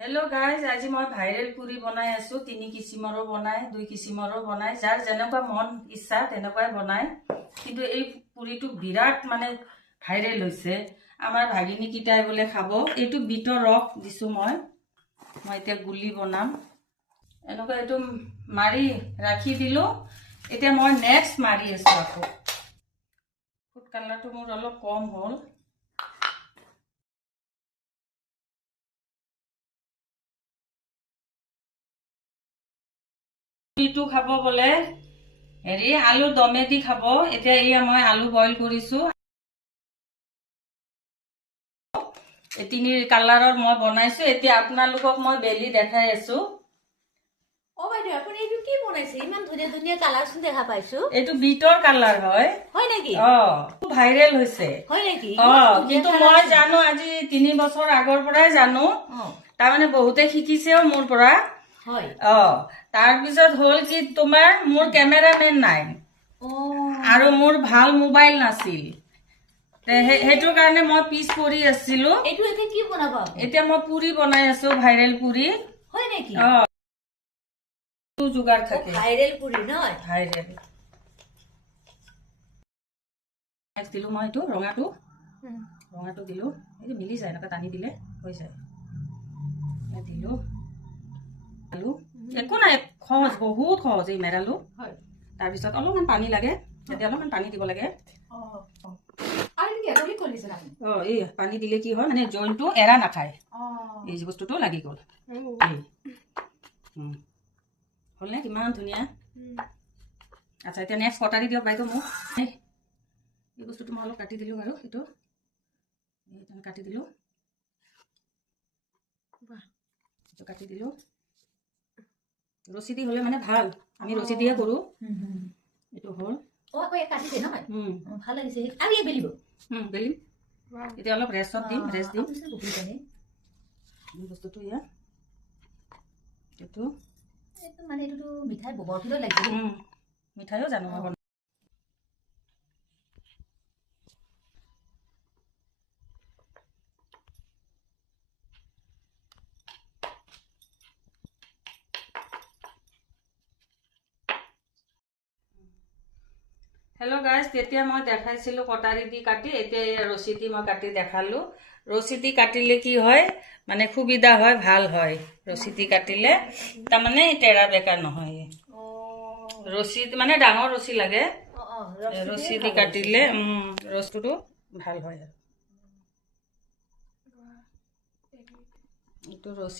Hello guys, आज मैं viral Puri बनाई आसो। 3 किसिमरो बनाई 2 किसिमरो बनाई जार जेनेकुवा मन इच्छा तेनेकुवाई बनाई। किन्तु এই পুৰিটো বিৰাট মানে ভাইৰেল হৈছে। আমাৰ ভাগিনী কিটাই বলে খাব। এইটো বিটৰ ৰস দিছো মই এতিয়া গুলি বনাম। এনেকুৱা এইটো মাৰি ৰাখি দিলো। এতিয়া মই নেক্সট মাৰি আছো আকৌ। ফুড কালাৰটো মোৰ অলপ কম হ'ল। পুৰিটো খাব বলে হেৰি আলু দমে দি খাব। এতিয়া এয়া মই আলু বইল কৰিছো। এই 3 কালাৰৰ মই বনাইছো। এতিয়া আপোনালোকক মই বেলি দেখাই আছো। ও বাইদেউ আপুনি এইটো কি বনাইছে? ইমান ধুনীয়া ধুনীয়া কালাৰ চোন দেখা পাইছো। এইটো বিটৰ কালাৰ হয়। হয় নেকি? খুব ভাইৰেল হৈছে। হয় নেকি? কিন্তু মই জানো আজি 3 বছৰ আগৰ পৰাই জানো। তাৰমানে বহুতে শিকিছেও মোৰ পৰা। হয়। তাৰ পিছত হল কি তোমাৰ মোৰ কেমেৰামেন নাই আৰু মোৰ ভাল মোবাইল নাছিল। হেতুৰ কাৰণে মই পিছ পৰি আছিলো। এইটো এতিয়া কি বনাব? এতিয়া মই পুৰি বনাই আছো, ভাইৰেল পুৰি। হয় নেকি? যোগাৰ থাকে। ভাইৰেল পুৰি নয়? ভাইৰেল। নেক্সট দিলো মই এইটো ৰঙাটো দিলো। এই মিলি যায় এনেকৈ টানি দিলে হৈ যায়। দিলো আলু একো নাই, সহজ, বহুত সহজ এই মেৰালু। তাৰপিছত অলপমান পানী লাগে, তেতিয়া অলপমান পানী দিব লাগে। এই পানী দিলে কি হয় মানে জইনটো এৰা নাখায়। এই যে বস্তুটো লাগি গ'ল। হ'লনে কিমান ধুনীয়া। আচ্ছা, এতিয়া নেক্সট কটাৰী দিয়ক বাইদেউ মোক। এই বস্তুটো মই অলপ কাটি দিলোঁ বাৰু। এইটো কাটি দিলোঁ, এইটো কাটি দিলোঁ। ৰছী দি হ'লে মানে ভাল, আমি ৰছী দিয়ে কৰোঁ। এইটো হ'ল ভাল লাগিছে। আৰু এই বেলিব বেলিম। এতিয়া অলপ ৰেষ্টত দিম, ৰেষ্ট দিম বস্তুটো। ইয়াত এইটো মানে এইটো মিঠাই বৰফিলৈ লাগিছে। মিঠাইও জানো মই বনাব। হেল্ল' গাইজ, তেতিয়া মই দেখাইছিলোঁ কটাৰী দি কাটি। এতিয়া এই ৰছী দি মই কাটি দেখালোঁ। ৰছী দি কাটিলে কি হয় মানে সুবিধা হয়, ভাল হয়। ৰছী দি কাটিলে তাৰমানে তেৰা বেকা নহয়। ৰছী মানে ডাঙৰ ৰছী লাগে। ৰছী দি কাটিলে বস্তুটো ভাল হয়। এইটো ৰছী